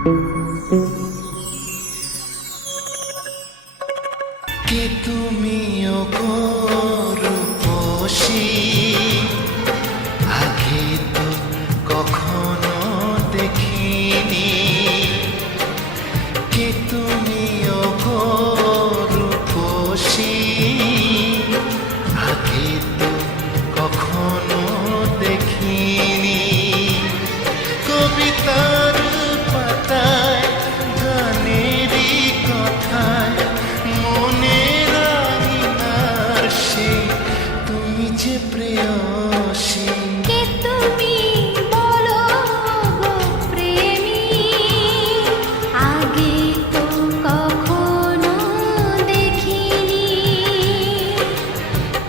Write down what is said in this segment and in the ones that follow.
কে তুমি ওগো রূপসী, আগে তো কখনো দেখিনি। কে তুমি ওগো রূপসী, আগে তো কখনো দেখিনি। কবিতার পাতায় গানেরই কথায় মনের আঙিনার সে তুমি যে প্রেয়সী। কে তুমি বলো গো প্রেমী, আগে তো কখনো দেখিনি।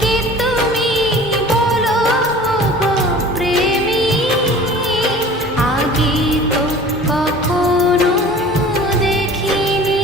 কে তুমি বলো গো প্রেমী, আগে তো কখনো দেখিনি।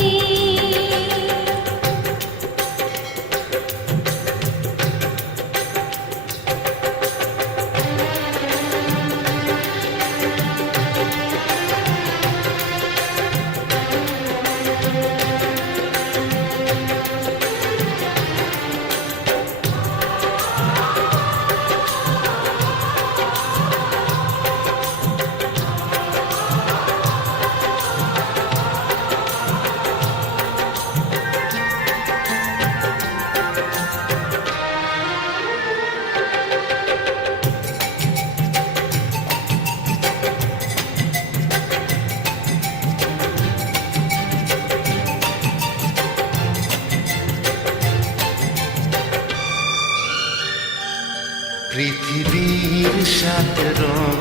পৃথিবীর সাত রং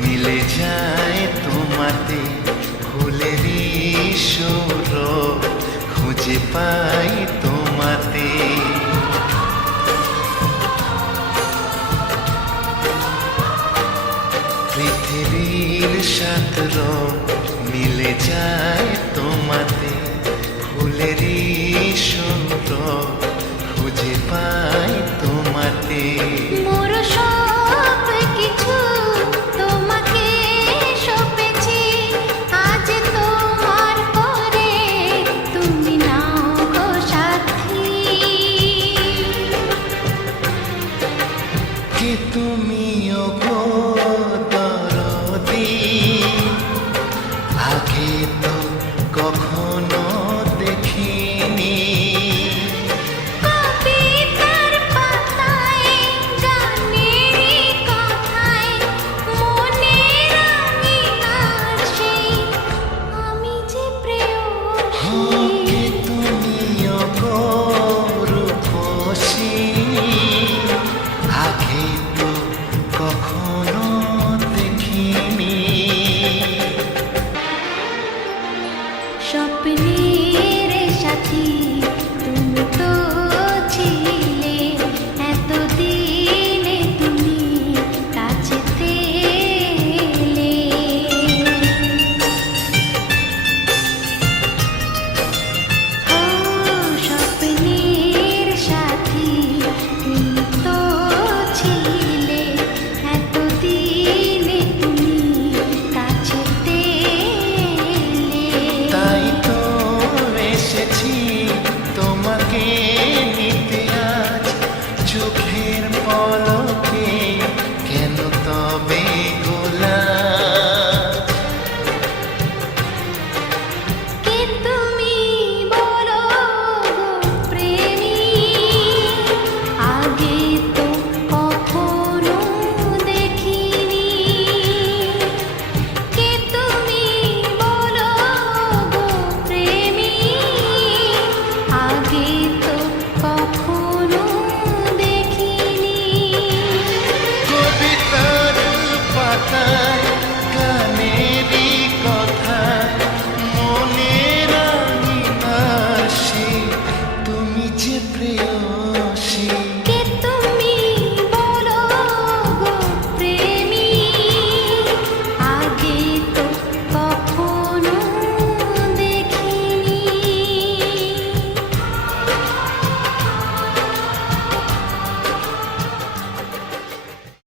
মিলে যায় তোমাতে, ফুলেরই সৌরভ খুঁজে পাই তোমাতে। পৃথিবীর সাত রং মিলে যায় তোমাতে, ফুলেরই সৌরভ খুঁজে পাই তোমাতে।